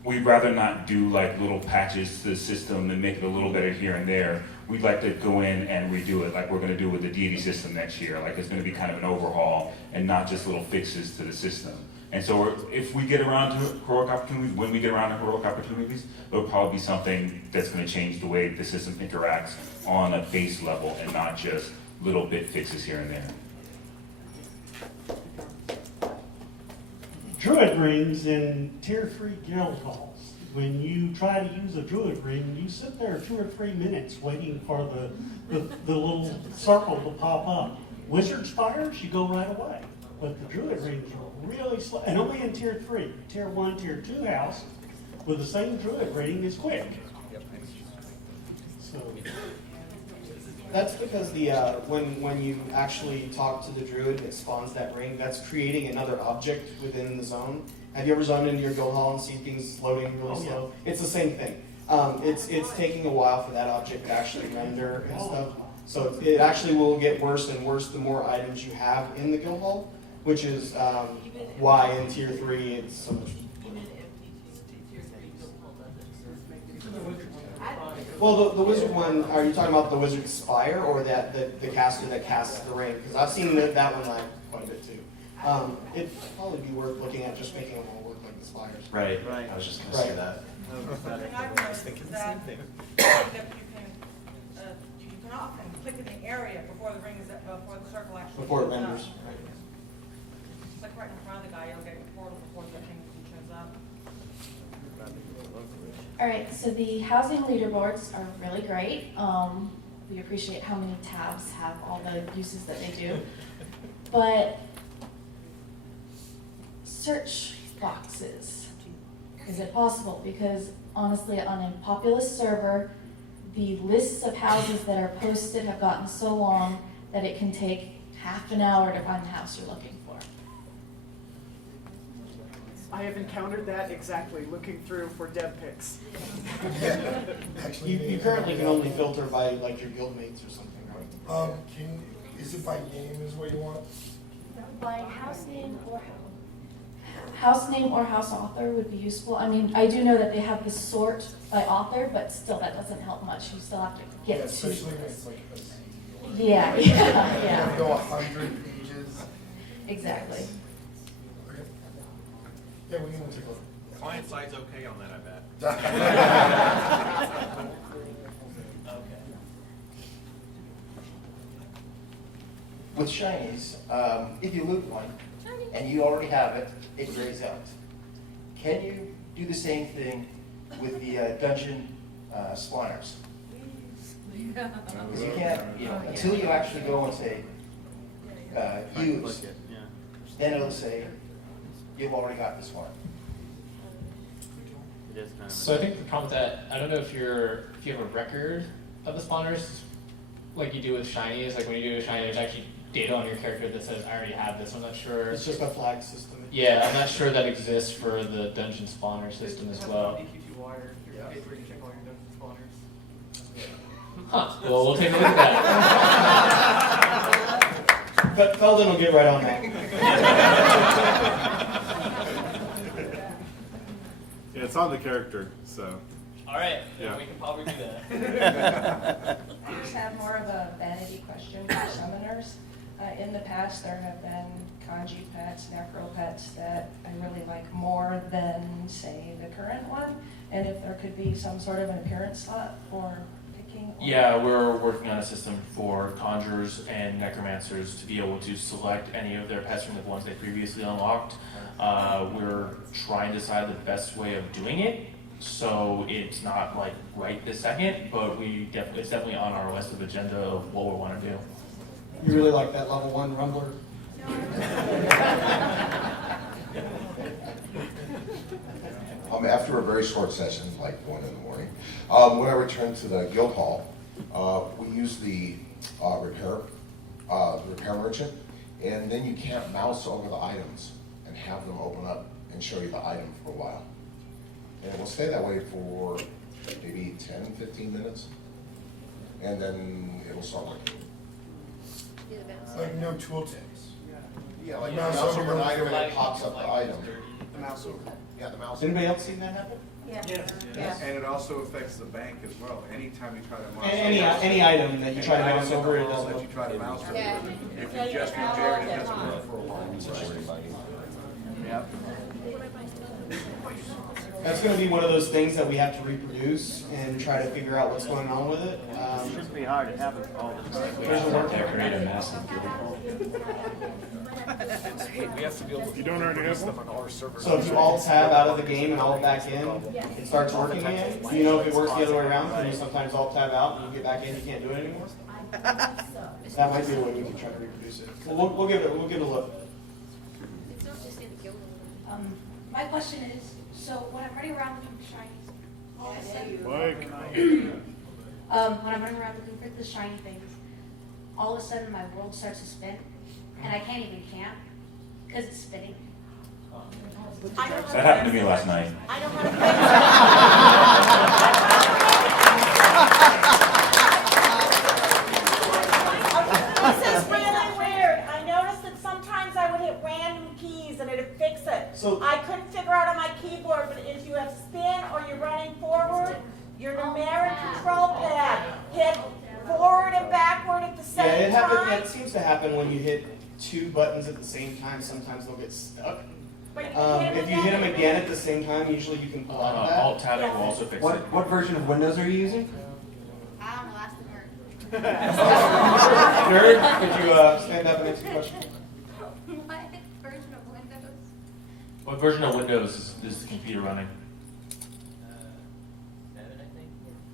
we'd rather not do like little patches to the system and make it a little better here and there. We'd like to go in and redo it like we're gonna do with the deity system next year. Like, it's gonna be kind of an overhaul and not just little fixes to the system. And so if we get around to heroic opportunities, when we get around to heroic opportunities, it'll probably be something that's gonna change the way the system interacts on a base level and not just little bit fixes here and there. Druid rings in Tier 3 guild halls. When you try to use a druid ring, you sit there 2 or 3 minutes waiting for the little circle to pop up. Wizard spires, you go right away. But the druid rings are really slow, and only in Tier 3. Tier 1, Tier 2 house with the same druid ring is quick. So that's because when you actually talk to the druid that spawns that ring, that's creating another object within the zone. Have you ever zoned into your guild hall and seen things loading really slow? It's the same thing. It's taking a while for that object to actually render and stuff. So it actually will get worse and worse the more items you have in the guild hall, which is why in Tier 3 it's so much. Well, the wizard one, are you talking about the wizard spire or the caster that casts the ring? Because I've seen that one like quite a bit too. It'd probably be worth looking at just making them all work like the the sliders. Right, I was just gonna say that. Something I've noticed is that you can often click in the area before the ring is, before the circle actually. Before it shows up. renders. Click right in front of the guy, you'll get a portal before the thing shows up. All right, so the housing leaderboards are really great. We appreciate how many tabs have all the uses that they do. But search boxes, is it possible? Because honestly, on a populous server, the lists of houses that are posted have gotten so long that it can take half an hour to find the house you're looking for. I have encountered that exactly, looking through for dev pics. You currently can only filter by like your guildmates or something, right? Is it by name is what you want? By house name or house author would be useful. I mean, I do know that they have the sort by author, but still that doesn't help much. You still have to get to especially when this. it's like a Yeah. You have to go 100 pages. Exactly. Okay. Yeah, we can take a look. Client side's okay on that, I bet. With shinies, if you loot one and you already have it, it grays out. Can you do the same thing with the dungeon spawners? Because you can't, until you actually go and say use, then it'll say you've already got this one. So I think the problem with that, I don't know if you have a record of the spawners, like you do with shinies. Like when you do a shiny, there's actually data on your character that says I already have this. I'm not sure. It's just a flag system. Yeah, I'm not sure that exists for the dungeon spawner system as well. Huh. Well, we'll take a look at that. But Felden will get right on that. Yeah, it's on the character, so. All right, Yeah. we can probably do I that. just have more of a vanity question for summoners. In the past, there have been kanji pets, necro pets that I really like more than, say, the current one. And if there could be some sort of an appearance slot for picking. Yeah, we're working on a system for conjurers and necromancers to be able to select any of their pets from the ones they previously unlocked. We're trying to decide the best way of doing it, so it's not like right this second, but it's definitely on our list of agenda of what we want to do. You really like that level 1 Rumbler? After a very short session, like 1 in the morning, when I returned to the guild hall, we used the repair merchant, and then you can't mouse over the items and have them open up and show you the item for a while. And it will stay that way for maybe 10, 15 minutes, and then it'll start working. Like no tooltips. Yeah, like Mouse mouse over over an item and it pops up the item. The mouse over. Yeah, the mouse. Has anybody else seen that happen? Yes. And it also affects the bank as well. Anytime you try to mouse Any item that you try to mouse over, it doesn't that you try to mouse over, if you just reject it, it doesn't work for a while. Yep. That's going to be one of those things that we have to reproduce and try to figure out what's going on with it. It shouldn't be hard to have it all the time. There's a work. Decorate a massive guild hall. We have to be able to. You don't already have them on our server. So if you alt tab out of the game and alt back in, it starts working again. You know if it works the other way around, because you sometimes alt tab out and you get back in, you can't do it anymore. That might be a way we can try to reproduce it. Well, we'll give it a look. My question is, so when I'm running around looking for shinies, all of a sudden, when I'm running around looking for the shiny things, all of a sudden my world starts to spin, and I can't even camp because it's spinning. That happened to me last night. I know how to fix it. This is really weird. I noticed that sometimes I would hit random keys and it'd fix it. So I couldn't figure out on my keyboard, but if you have spin or you're running forward, your numeric control pad hit forward and backward at the same time. It seems to happen when you hit 2 buttons at the same time. Sometimes they'll get stuck. If you hit them again at the same time, usually you can pull out of that. Alt tabbing will also fix it. What version of Windows are you using? I don't know, ask the nerd. Nerd, could you stand up and answer the question? What version of Windows? What version of Windows is the computer running?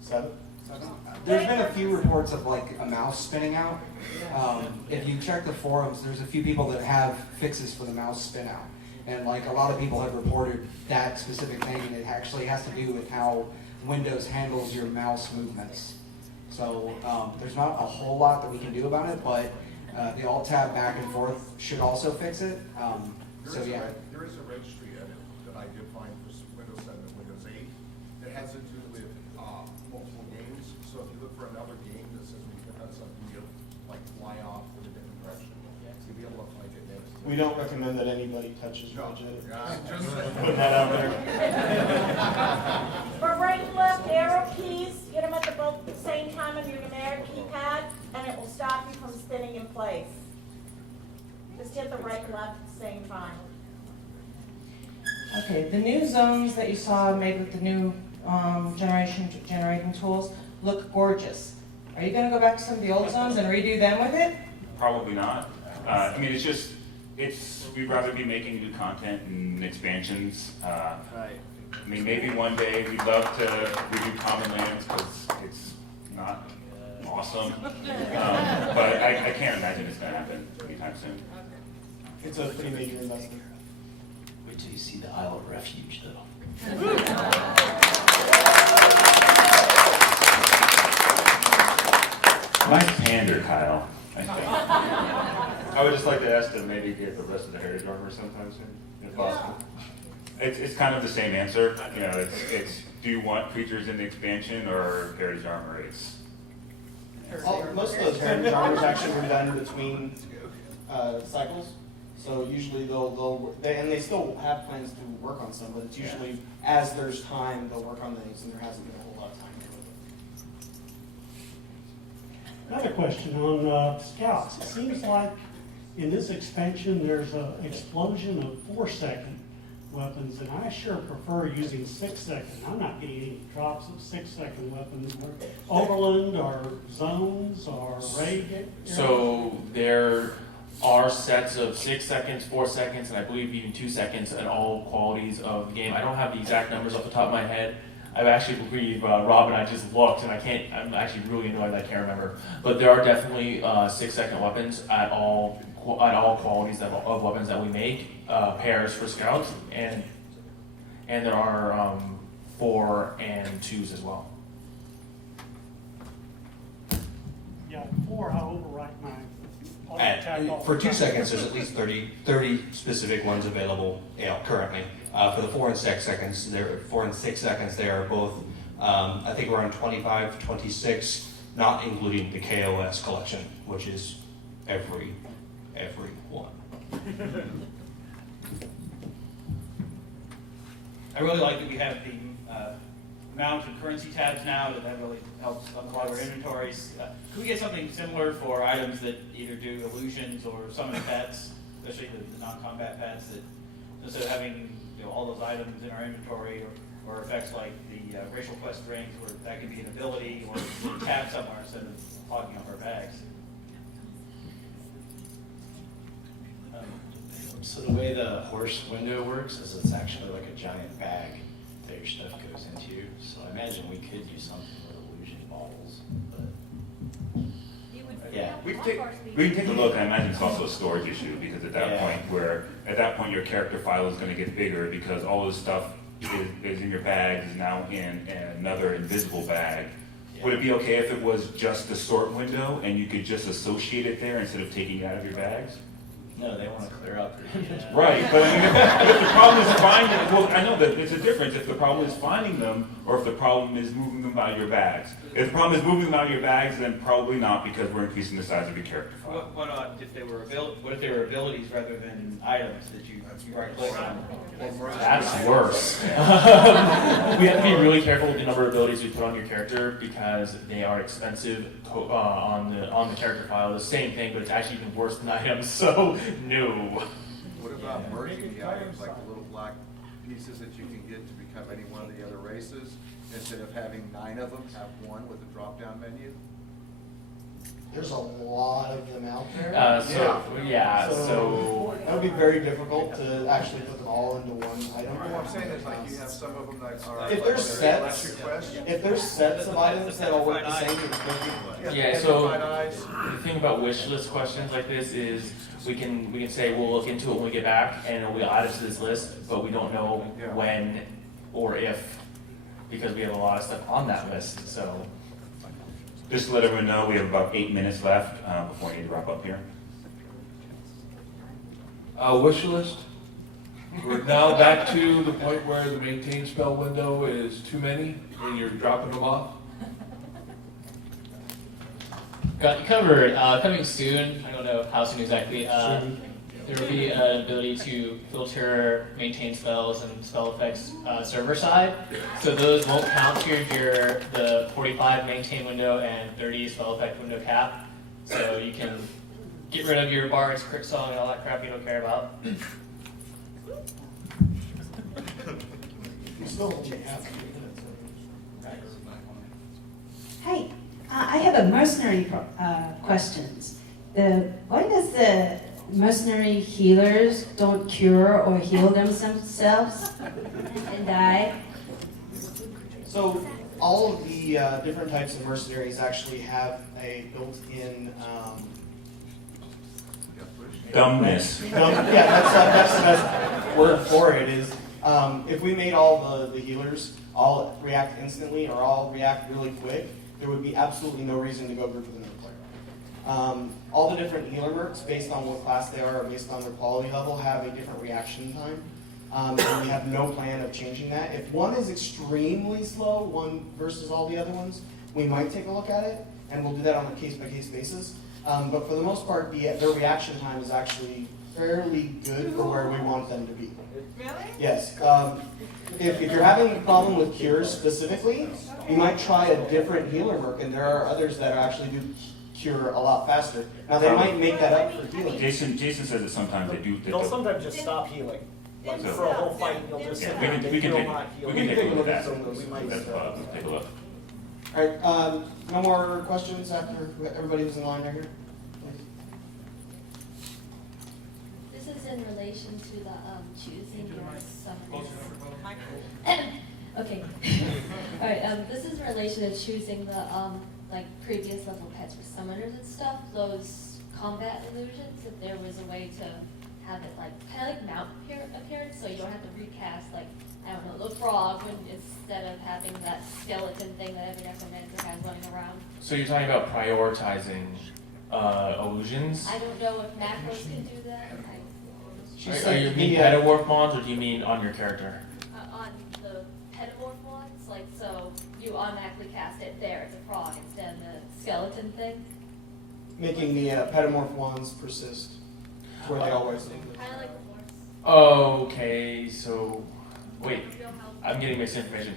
7? There's been a few reports of like a mouse spinning out. If you check the forums, there's a few people that have fixes for the mouse spin out. And like a lot of people have reported that specific thing, and it actually has to do with how Windows handles your mouse movements. So there's not a whole lot that we can do about it, but the Alt Tab back and forth should also fix it. So yeah. There is a registry edit that I did find for Windows 7 and Windows 8 that has to do with multiple games. So if you look for another game that says we can have something you like fly off in a different direction, you'll be able to find it next. We don't recommend that anybody touches your edit. Put that out there. For right and left arrow keys, hit them at the same time on your numeric keypad, and it will stop you from spinning in place. Just hit the right and left at the same time. Okay, the new zones that you saw made with the new generating tools look gorgeous. Are you going to go back to some of the old zones and redo them with it? Probably not. I mean, we'd rather be making new content and expansions. Right. I mean, maybe one day we'd love to redo Common Lands because it's not awesome. But I can't imagine it's going to happen anytime soon. It's a pretty major investment. Wait till you see the Isle of Refuge, though. Nice pander, Kyle. Nice pander. I would just like to ask to maybe get the rest of the Heritage Armor sometime soon, if possible. It's kind of the same answer. You know, it's do you want creatures in the expansion or Heritage Armor? Most of those heritage armors actually were done between cycles. So usually they still have plans to work on some, but it's usually as there's time they'll work on things, and there hasn't been a whole lot of time to Another question on scouts. It seems like in this expansion there's an explosion of 4-second weapons, and I sure prefer using 6-second. I'm not getting any drops of 6-second weapons. Overland or zones or raid. So there are sets of 6 seconds, 4 seconds, and I believe even 2 seconds in all qualities of the game. I don't have the exact numbers off the top of my head. I've actually believe Rob and I just looked, and I'm actually really annoyed that I can't remember. But there are definitely 6-second weapons at all qualities of weapons that we make, pairs for scouts, and there are 4 and 2s as well. Yeah, 4 I'll overwrite mine. For 2 seconds, there's at least 30 specific ones available currently. For the 4 and 6 seconds, they are both, I think we're on 25, 26, not including the KOS collection, which is every one. I really like that we have the mount and currency tabs now, that really helps unplug our inventories. Could we get something similar for items that either do illusions or summon pets, especially the non-combat pets, that instead of having all those items in our inventory, or effects like the racial quest rings, where that can be an ability or a tab somewhere instead of clogging up our bags? So the way the horse window works is it's actually like a giant bag that your stuff goes into. So I imagine we could do something with illusion models, but yeah. We can take a look. I imagine it's also a storage issue because at that point your character file is going to get bigger because all this stuff is in your bags is now in another invisible bag. Yeah. Would it be okay if it was just the sort window and you could just associate it there instead of taking it out of your bags? No, they want to clear out their inventory. Right, but I mean, if the problem is finding them, well, I know that it's a difference if the problem is finding them or if the problem is moving them out of your bags. If the problem is moving them out of your bags, then probably not because we're increasing the size of your character file. What if they were abilities rather than items that you right click on? That's worse. We have to be really careful with the number of abilities we put on your character because they are expensive on the character file. The same thing, but it's actually even worse than items. So no. about merging the items, like the little black pieces that you can get to become any one of the other races? Instead of having 9 of them, have one with a drop-down menu? There's a lot of them out there. So that would be very difficult to actually put them all into one item. What I'm saying is like you have some of them that are. If there's like sets, request. if there's sets of items that all work the same, it's perfect. Yeah, so the thing about wish list questions like this is we can say we'll look into it when we get back and we'll add it to this list, but we don't know when or if, because we have a lot of stuff on that list, so. Just to let everyone know, we have about 8 minutes left before we need to wrap up here. Wish list. We're now back to the point where the maintain spell window is too many and you're dropping them off. Got you covered. Coming soon, I don't know how soon exactly, there will be an ability to filter maintain spells and spell effects server side. So those won't count to the 45 maintain window and 30 spell effect window cap. So you can get rid of your bards, crit song, and all that crap you don't care about. Hey, I have a mercenary questions. Why does the mercenary healers don't cure or heal themselves and die? So all of the different types of mercenaries actually have a built-in dumbness. Yeah, that's the best word for it. Is if we made all the healers all react instantly or all react really quick, there would be absolutely no reason to go group with another player. All the different healer mercs, based on what class they are or based on their quality level, have a different reaction time. And we have no plan of changing that. If one is extremely slow, one versus all the other ones, we might take a look at it, and we'll do that on a case-by-case basis. But for the most part, their reaction time is actually fairly good for where we want them to be. Really? Yes. If you're having a problem with cures specifically, you might try a different healer merc, and there are others that actually do cure a lot faster. Now they might make that up for healing. Jason says that sometimes they do. They'll sometimes just stop healing. Like for a whole fight, you'll just sit Yeah, there and we can not heal. take a look at some of those fights. Take a look. All right. No more questions after everybody was in line right here. This is in relation to the choosing your summoners. Okay. All right. This is in relation to choosing the like previous level pets for summoners and stuff. Those combat illusions. If there was a way to have it like kind of like mount appearance, so you don't have to recast like I don't know the frog when instead of having that skeleton thing that every necromancer has running around. So you're talking about prioritizing illusions? I don't know if macros can do that. Are you mean petamorph wands, or do you mean on your character? On the petamorph ones, like so you automatically cast it there. It's a frog instead of the skeleton thing. Making the petamorph wands persist where they always do. Kind of like Okay, so wait, I'm getting misinformation.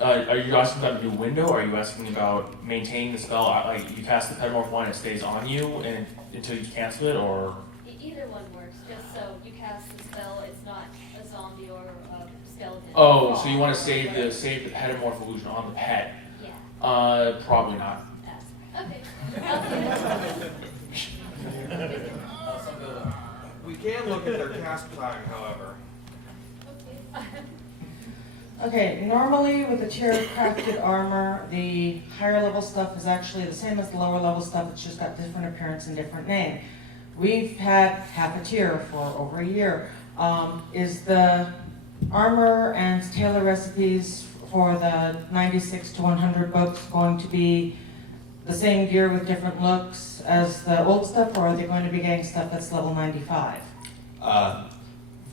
Are you asking about a new window, or are you asking about maintaining the spell? Like you cast the petamorph wand, it stays on you and until you cancel it, or? Either one works. Just so you cast the spell, it's not a zombie or a skeleton. Oh, so you want to save the petamorph illusion on the pet? Yeah. Probably not. Okay. We can look at their cast time, however. Okay, normally with the tier crafted armor, the higher level stuff is actually the same as the lower level stuff, it's just got different appearance and different name. We've had half a tier for over a year. Is the armor and tailor recipes for the 96 to 100 books going to be the same gear with different looks as the old stuff, or are they going to be getting stuff that's level 95?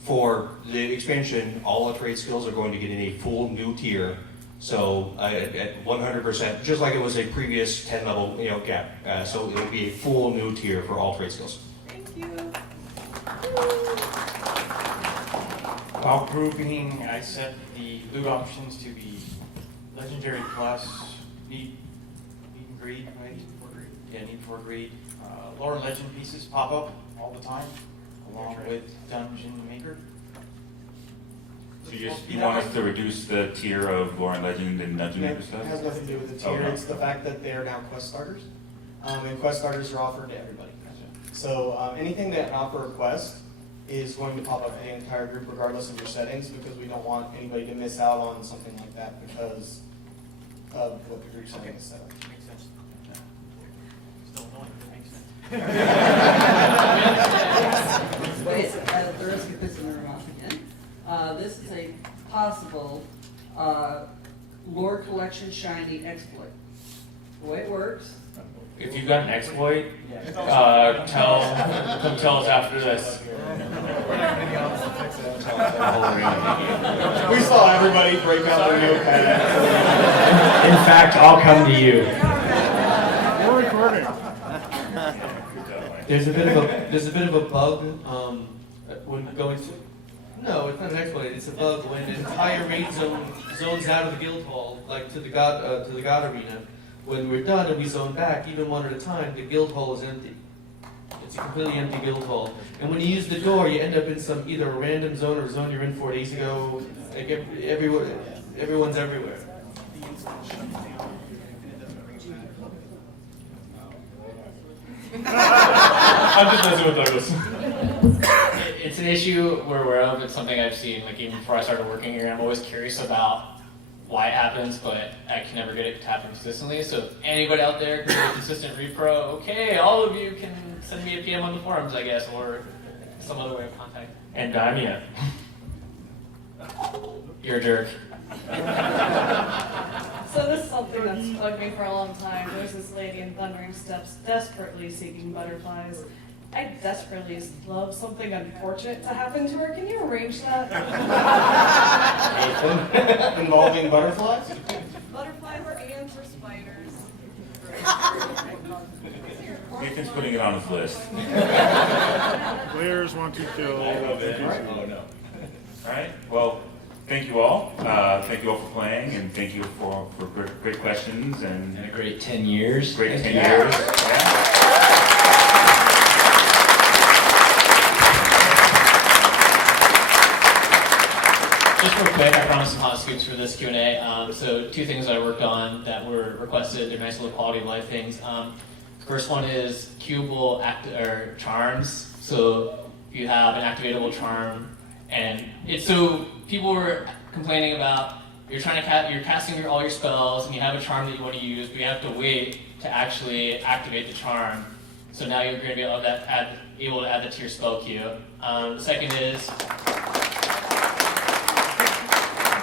For the expansion, all the trade skills are going to get in a full new tier. So at 100%, just like it was a previous 10 level gap. So it will be a full new tier for all trade skills. Thank you. While grouping, I set the loot options to be legendary plus, need and greed, right? Yeah, need for greed. Lore and legend pieces pop up all the time. along with Dungeon Maker. So you want us to reduce the tier of Lore and Legend and Dungeon Maker stuff? It has nothing to do with the tier, Okay. it's the fact that they are now quest starters. And quest starters are offered to everybody. So anything that offer a quest is going to pop up for the entire group regardless of your settings, because we don't want anybody to miss out on something like that because of what the group setting is set up. Makes sense. Still annoying, but it makes sense. Wait, the risk of pissing her off again. This is a possible lore collection shiny exploit. The way it works. If you've got an exploit, come tell us after this. We saw everybody break out their notepad. In fact, I'll come to you. We're recording. There's a bit of a bug when going to. No, it's not an exploit. It's a bug when an entire raid zone zones out of the guild hall, like to the god arena. When we're done and we zone back, even one at a time, the guild hall is empty. It's a completely empty guild hall. And when you use the door, you end up in some either a random zone or a zone you're in 4 days ago. Like everyone's everywhere. I'm just messing with Douglas. It's an issue we're aware of. It's something I've seen, like even before I started working here. I'm always curious about why it happens, but I can never get it to happen consistently. So if anybody out there can do a consistent repro, okay, all of you can send me a PM on the forums, I guess, or some other way of contact. And Damia. You're a jerk. So this is something that's bugged me for a long time. There's this lady in Thundering Steps desperately seeking butterflies. I desperately love something unfortunate to happen to her. Can you arrange that? Involving butterflies? Butterflies or ants or spiders. Nathan's putting it on his list. Players want to kill. I love it. Oh no. All right. Well, thank you all. Thank you all for playing, and thank you for great questions and a great 10 years. Great 10 years. Yeah. Just real quick, I promised some hot scoops for this Q&A. So two things I worked on that were requested. They're nice little quality of life things. First one is cubable charms. So you have an activatable charm, and it's so people were complaining about you're trying to you're casting all your spells, and you have a charm that you want to use, but you have to wait to actually activate the charm. So now you're going to be able to add that to your spell queue. The second is.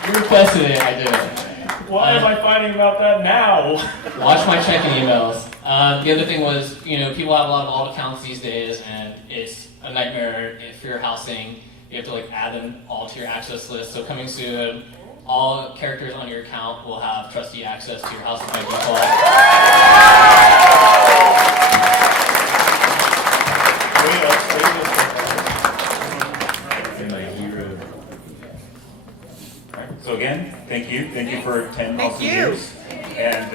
You requested it, I did it. Why am I fighting about that now? Watch my checking emails. The other thing was, people have a lot of alt accounts these days, and it's a nightmare if you're housing. You have to add them all to your access list. So coming soon, all characters on your account will have trustee access to your house by default. So again, thank you for 10 awesome years. And